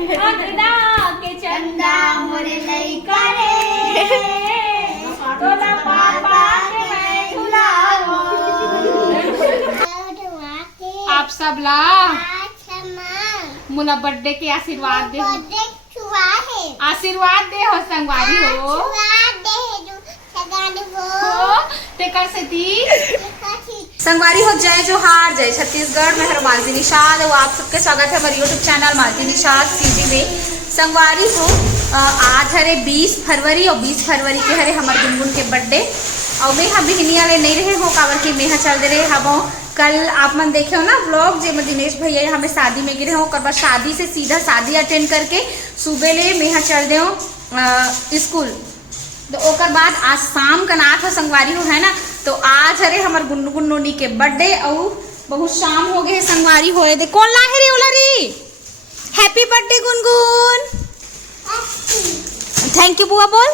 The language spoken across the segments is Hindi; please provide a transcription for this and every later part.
अगदा के चंदा मोरे लइका रे तोला पापा के मैं झुलाओ। आप सब ला मुला बर्थडे के आशीर्वाद दे, आशीर्वाद दे हो संगवारी हो ते कर से थी संगवारी हो। जय जोहार, जय छत्तीसगढ़, मैं हूं मालती निषाद और आप सबके स्वागत है हमारे यूट्यूब चैनल मालती निषाद सीजी में। संगवारी हो आज हरे 20 फरवरी और 20 फरवरी के हरे हमारे गुनगुन के बर्थडे और मैं हम बिहनिया ले नहीं रहे हो कावर के मेहा चल दे रहे हम। कल आप मन देखे हो ना व्लॉग जे में दिनेश भैया हमें शादी में गिरे हो, कर शादी से सीधा शादी अटेंड करके सुबह ले मेहा चल दे हो स्कूल। तो ओकर बाद आज शाम का नाथ हो संगवारी हो है ना। तो आज हरे हमार गुनगुन नोनी के बर्थडे और बहुत शाम हो गए संगवारी होए दे। कौन ला है रे ओला रे? Happy birthday Gungun, thank you बुआ बोल।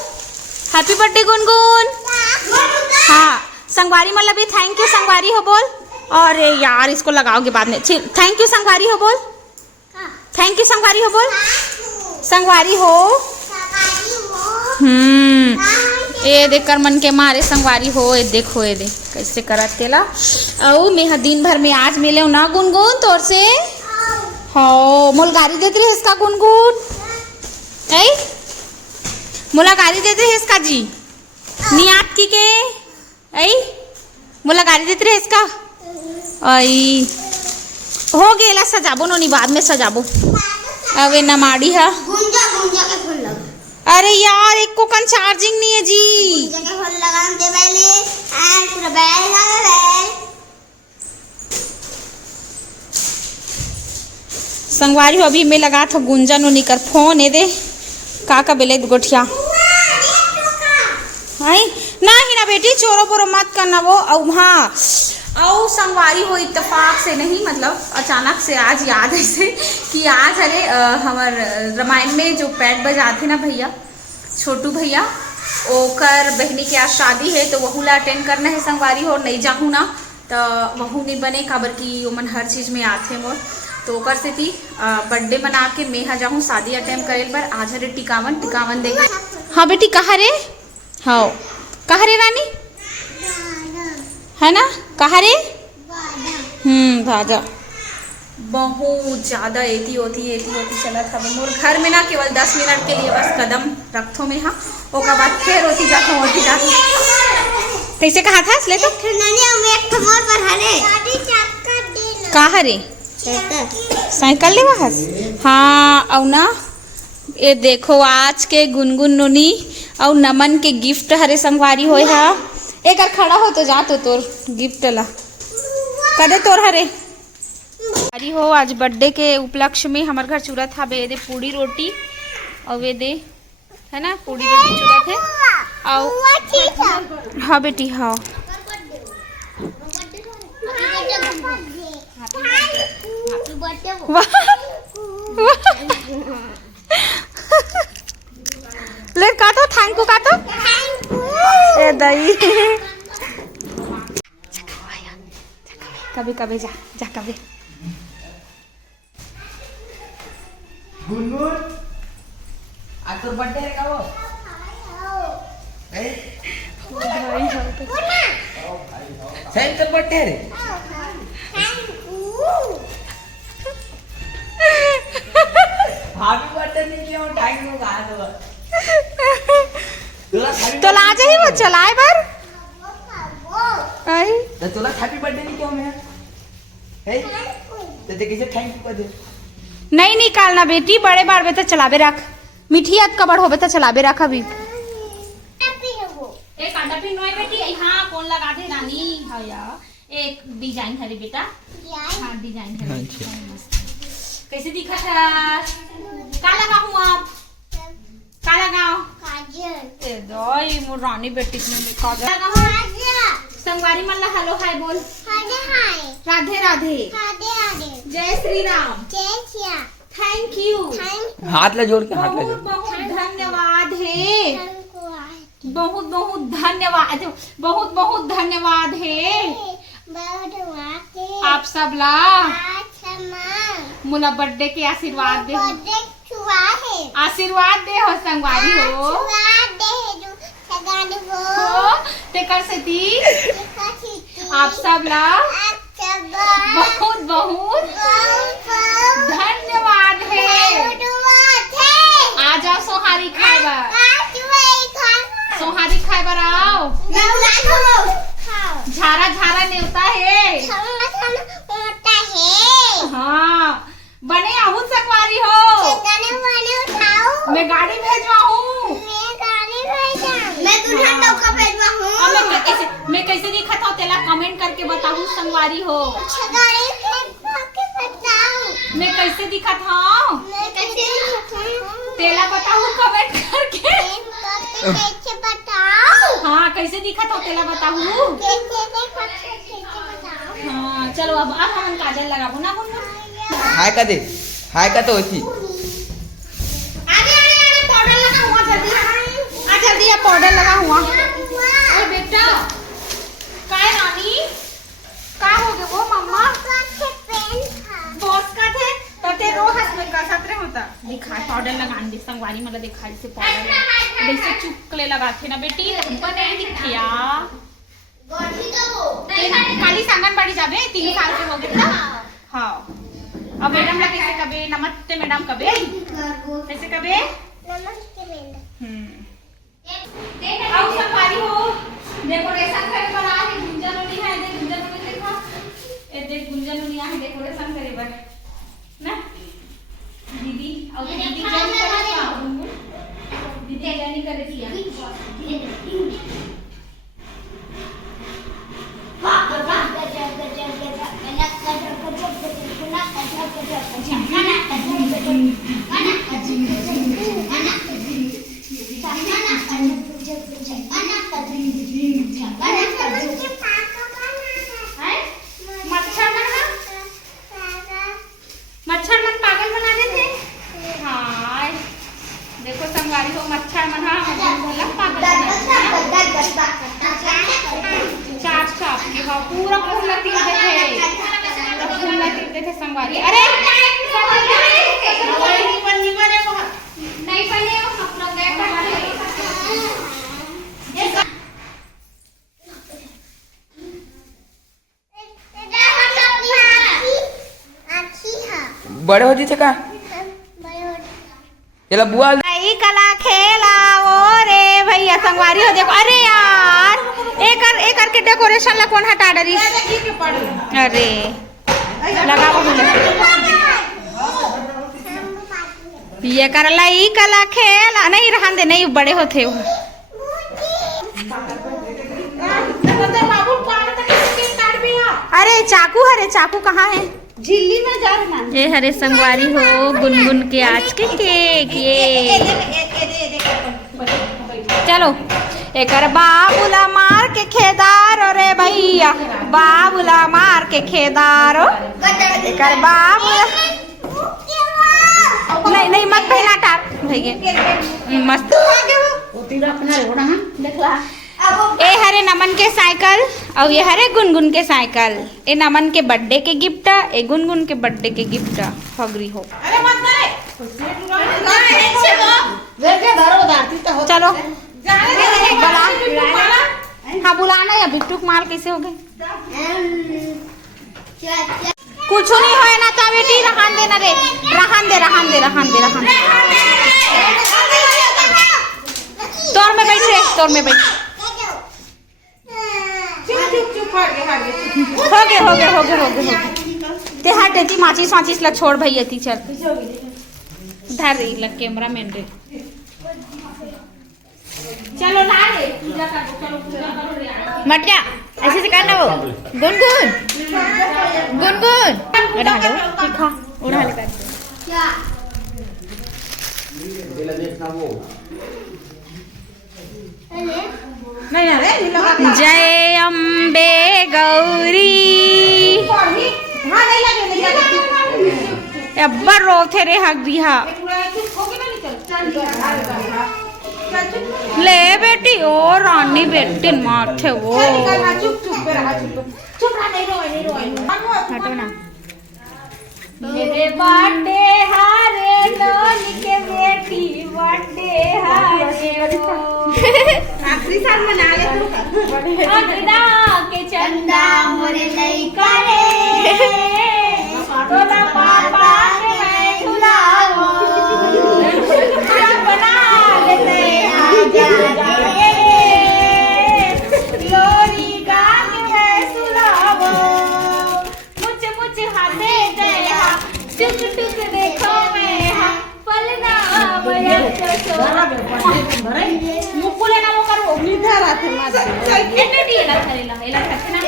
Happy birthday Gungun. हाँ संगवारी मतलब भी थैंक यू संगवारी हो बोल। अरे यार इसको लगाओगे बाद में। थैंक यू संगवारी हो बोल, थैंक यू संगवारी हो बोल। संगवारी हो ये देख कर मन के मारे संगवारी हो। ये देखो ये देख कैसे करत तेला औ मैं दिन भर में आज मिले ना गुनगुन तोर से हो। मोल गाड़ी देते रहे इसका गुनगुन ऐ मोला गाड़ी देते रहे इसका जी नियात की के ऐ मोला गाड़ी देते रहे इसका आई हो गेला सजाबो नो नी बाद में सजाबो अवे नमाड़ी है। गुंजा गुंजा के फूल लगा। अरे यार एक को कन चार्जिंग नहीं है जी। गुंजा के फूल लगा दे पहले पूरा बैल लगा। संगवारी हो अभी मैं लगा था गुंजा नो निकर फोन है दे का बेले गोठिया हाय नहीं ना बेटी चोरो बोरो मत करना वो। और हाँ और संगवारी हो इत्तेफाक से नहीं मतलब अचानक से आज याद ऐसे कि आज अरे हमार रामायण में जो पैड बजाते ना भैया छोटू भैया ओकर बहनी के आज शादी है तो वहू ला अटेंड करना है संगवारी हो। नहीं जाऊँ ना तो वहू नहीं बने काबर की ओमन हर चीज़ में आते मोर। तो ओकर से थी बर्थडे मना के मैं हाँ जाऊँ शादी अटेंड करे पर आज हरे टिकावन देगा। हाँ बेटी कहाँ रे? हाँ कहाँ रे रानी है ना कहाँ रे? भाजा बहुत ज़्यादा एती होती चला था मोर घर में ना केवल 10 मिनट के लिए बस कदम रखो में हाँ ओका बाद फिर होती जाती कैसे कहा था इसलिए तो कहाँ रे साइकिल ले वहाँ। हाँ और ना ये देखो आज के गुनगुन नोनी और नमन के गिफ्ट हरे संगवारी होए हा। एक बार खड़ा हो तो जा तो तोर गिफ्ट ला कदे तोर हरे अरे हो। आज बर्थडे के उपलक्ष्य में हमारे घर चूरा था बे दे पूड़ी रोटी और वे दे है ना पूड़ी रोटी चूरा थे और हाँ बेटी हाँ ले का तो थैंक यू का तो ए दई कभी कभी जा कभी गुनगुन आज तो बर्थडे है का वो सही तो बर्थडे रे हैप्पी बर्थडे नहीं किया थैंक यू गा दो तो ला जाही वो चलाए बर आई तो तोला हैप्पी बर्थडे नहीं किया मैं है तो ते कैसे थैंक यू कर दे नहीं निकालना बेटी बड़े बार बे तो चलाबे रख मीठी याद कबड़ होबे तो चलाबे रख अभी एक कांटा पिन नोए बेटी हां कौन लगा दे रानी भैया एक डिजाइन हरे बेटा हां डिजाइन है कैसे दिखा था का लगा हूं आप का लगाओ काजल ए दोई मोर रानी बेटी ने काजल लगा संगवारी मल्ला हेलो हाय बोल राधे राधे जय श्री राम थैंक यू हाथ ले जोड़ के हाथ ले जोड़ बहुत धन्यवाद है बहुत बहुत धन्यवाद है आप सब ला मुला बर्थडे के आशीर्वाद दे आशीर्वाद दे हो संगवारी हो ते कर सेती आप सब ला बहुत बहुत धन्यवाद है। आ जाओ सोहारी खाए बर, सोहारी खाए बर आओ। झारा झारा नेवता है। हाँ बने आहू संगवारी हो। मैं गाड़ी भेजवा हूँ। मैं कैसे दिखत हो तेला कमेंट करके बताऊँ संगवारी हो। मैं कैसे दिखत हूँ तेला बताऊँ कमेंट करके। हाँ कैसे दिखत हो तेला बताऊँ। हाँ चलो अब हम काजल लगाबो ना गुनगुन। हाय का दे, हाय का तो होती। अरे पाउडर लगा हुआ जल्दी। जल्दी ये पाउडर लगा हुआ। अरे बेटा काय रानी का हो गए वो मम्मा बॉस का थे तो ते रो हंस में का सत्र होता दिखा पाउडर लगान दे संगवारी मतलब दिखाई से पाउडर जैसे चुपकले लगाते ना बेटी हमको नहीं दिखिया काली सांगन बड़ी जाबे 3 साल के हो गए ना। हाँ अब मैडम ला कैसे कबे नमस्ते मैडम कबे कैसे कबे आओ संगवारी हो डेकोरेशन करे बर आ है गुंजन उनी है दे गुंजन उनी देखो ए देख गुंजन उनी है डेकोरेशन करे बर ना दीदी और दीदी जॉइन करे दीदी जॉइन करे दिया मच्छर मन पागल बना देते। हाँ देखो संगवारी हो मच्छर मन पागल चाप चाप के हाँ पूरा फूल तीर देते फूल तीर देते संगवारी। अरे नहीं बने बड़े होती थे का चला बुआ कला खेला ओ रे भैया संगवारी हो देखो। अरे यार एक के डेकोरेशन ला कौन हटा डरी। अरे लगाओ ये कर लाई कला खेला नहीं रहन दे नहीं बड़े होते हो। अरे चाकू हरे चाकू कहाँ है झिल्ली में जा रहा ये हरे संगवारी हो गुनगुन के आज के केक ये चलो एकर बाबूला मार के खेदार रे भैया बाबूला मार के खेदार एकर बाबूला नहीं नहीं मत पहला टार भैया मस्त ए हरे नमन के साइकिल और ये हरे गुनगुन के साइकिल ए नमन के बर्थडे के गिफ्ट ए गुनगुन के बर्थडे के गिफ्ट फगरी हो। अरे मत करे चलो बुला हाँ बुलाना या बिट्टू माल कैसे हो गए कुछ नहीं होए ना तो बेटी रहन देना रे रहन दे तोर में बैठ रे तोर में बैठ हो गए ते हटे ती माचिस ला छोड़ भैया ती चल धर रही लग कैमरा मैन रे चलो ला रे पूजा करो चलो पूजा करो रे मटिया ऐसे से करना वो गुनगुन उड़ा लो दिखा उड़ा ले कर नहीं अरे जय अम्बे गौरी अब्बर रोथे रे हक दिया ले बेटी ओ रानी बेटी माथे वो हटो ना मेरे बाटे हारे नोनी के बेटी आखिरी साल मना ले तू अगदा के चंदा मोरे लइका रे तोला पापा के मैं झुलाओ बना लेते आजा रे लोरी गा के मैं सुलाओ मुझ हाथे गया टुक टुक देखो मैं हा पलना बया मुकुले ना करो निधा राथे माझे एने दिला थरेला एला थकना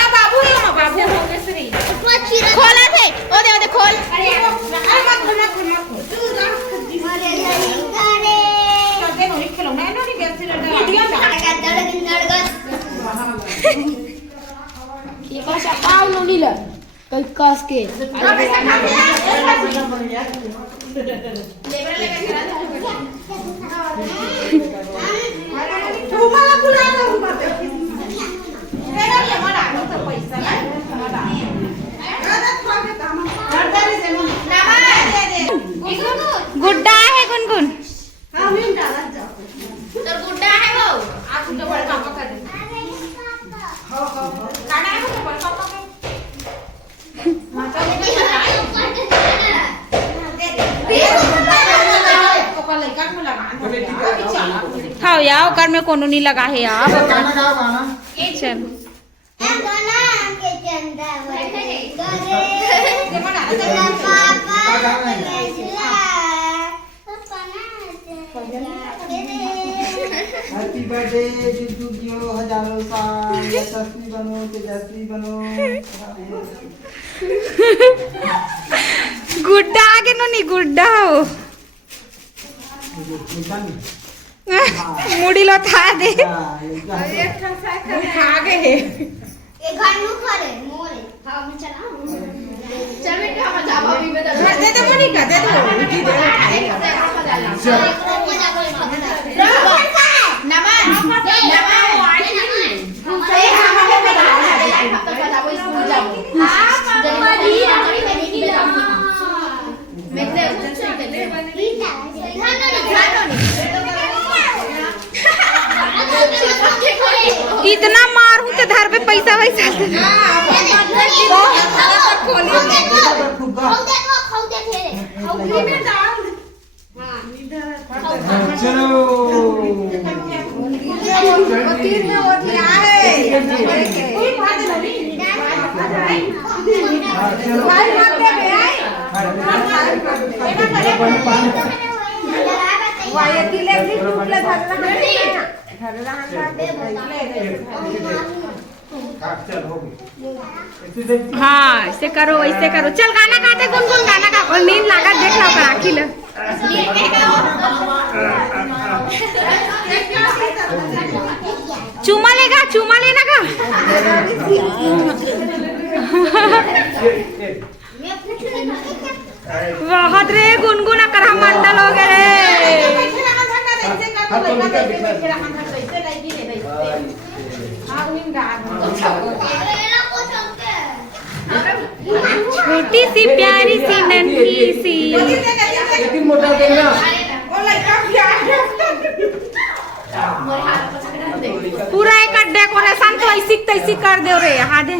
ना बाबू हो केसरी खोला थे ओदे खोल अरे मत तू राख मोरे लइका रे दे नो खिलौना नो नी बेसी लड़ा ये कसा पाव नो नीला कई कस के तुम्हाला बुला दो मत तेरा ये मरा नो तो पैसा ना मरा गुड्डा है गुनगुन तर गुड्डा है वो आज तो बड़ा काम कर दे हो गाना है वो बड़ा काम कर माता ने कहा को लड़का को लगा अभी चला हाँ यार कर में कोनो नहीं लगा है यार गाना गाओ गाना चल गाना के चंदा मोरे लइका रे ये मना तोला पापा गाना के मैं झुला हैप्पी बर्थडे जितू जियो हजारों साल यशस्वी बनो तेजस्वी बनो गुड्डा आगे नो नहीं गुड्डा हो मुड़ी लो था दे खा गए ये घर नु करे मोरे हां में चला चल बेटा हम जाबो अभी में दे दे मोनिका दे दो इतना मारू तो धर पे पैसा वैसा चलो हाँ ऐसे करो ऐसे करो चल गाना गाते गुनगुन गाना गा और नींद लगा देख लो कर आखिल चुमा लेना का बहुत रे गुनगुन कर हम मंडल हो गए छोटी सी प्यारी सी नन्ही सी मोटा देना पूरा एक डेकोरेशन तो ऐसी तैसी कर दो रे यहाँ दे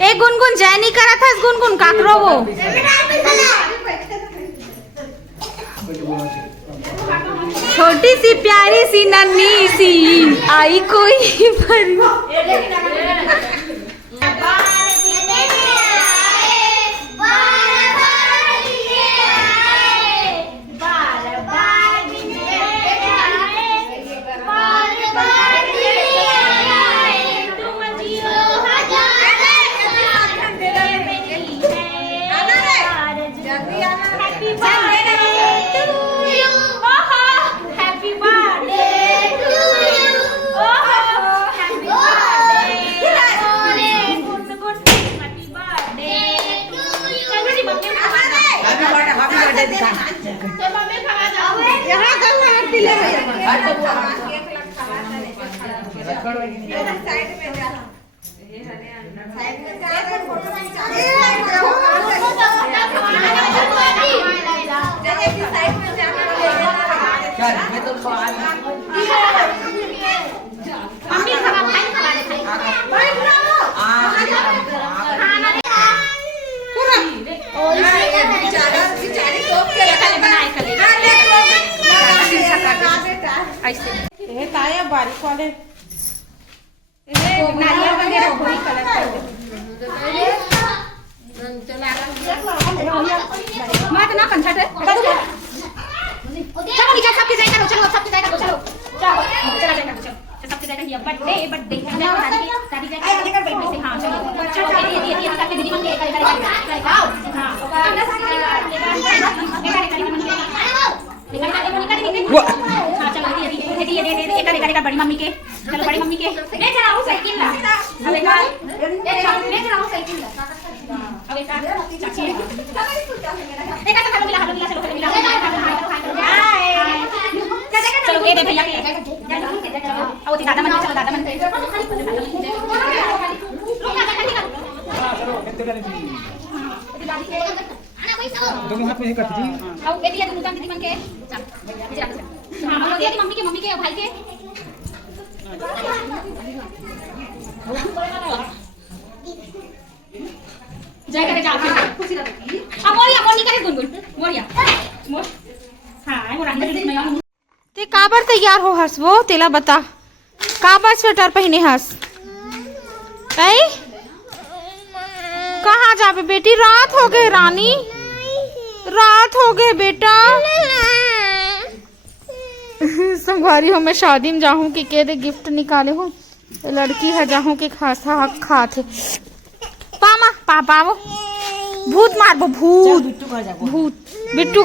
ए गुनगुन जय नहीं करा था गुनगुन काकरो वो छोटी सी प्यारी सी नन्ही सी आई कोई पर साइड में ऐसे ये ताया बारीक वाले नारियल वगैरह वही कलर कर दे मत ना पंछा है चलो निकल सबके जाएगा चलो सबके जाएगा चलो चलो चला जाएगा चलो सबके जाएगा ये बर्थडे बर्थडे दादी जाएगा लेकर बैठ से हां चलो चलो ये सबके दीदी मन के आओ हां निकल बड़ी मम्मी के चलो बड़ी मम्मी के ले चलाओ साइकिल ला अबे का ले चलाओ साइकिल ला अबे का चाची देखा तो मिला चलो मिला चलो ये दे भैया के आओ दादा मन चलो दादा मन दोनों हाथ में कट जी आओ ये दिया दूसरा दीदी मन के हां और ये मम्मी के भाई के जय करे जा खुशी रहती मोरिया मोनी करे गुनगुन मोरिया मोर हां मोरा हिंदी में ते काबर तैयार हो हर्ष वो तेला बता काबर स्वेटर पहने हर्ष आई कहाँ जाबे बेटी रात हो गए रानी रात हो गए बेटा संगवारी हो मैं शादी में जाऊं कि के दे गिफ्ट निकाले हूँ लड़की है जाऊं के खासा हक खाते पामा पापा वो भूत मार भूत भूत बिट्टू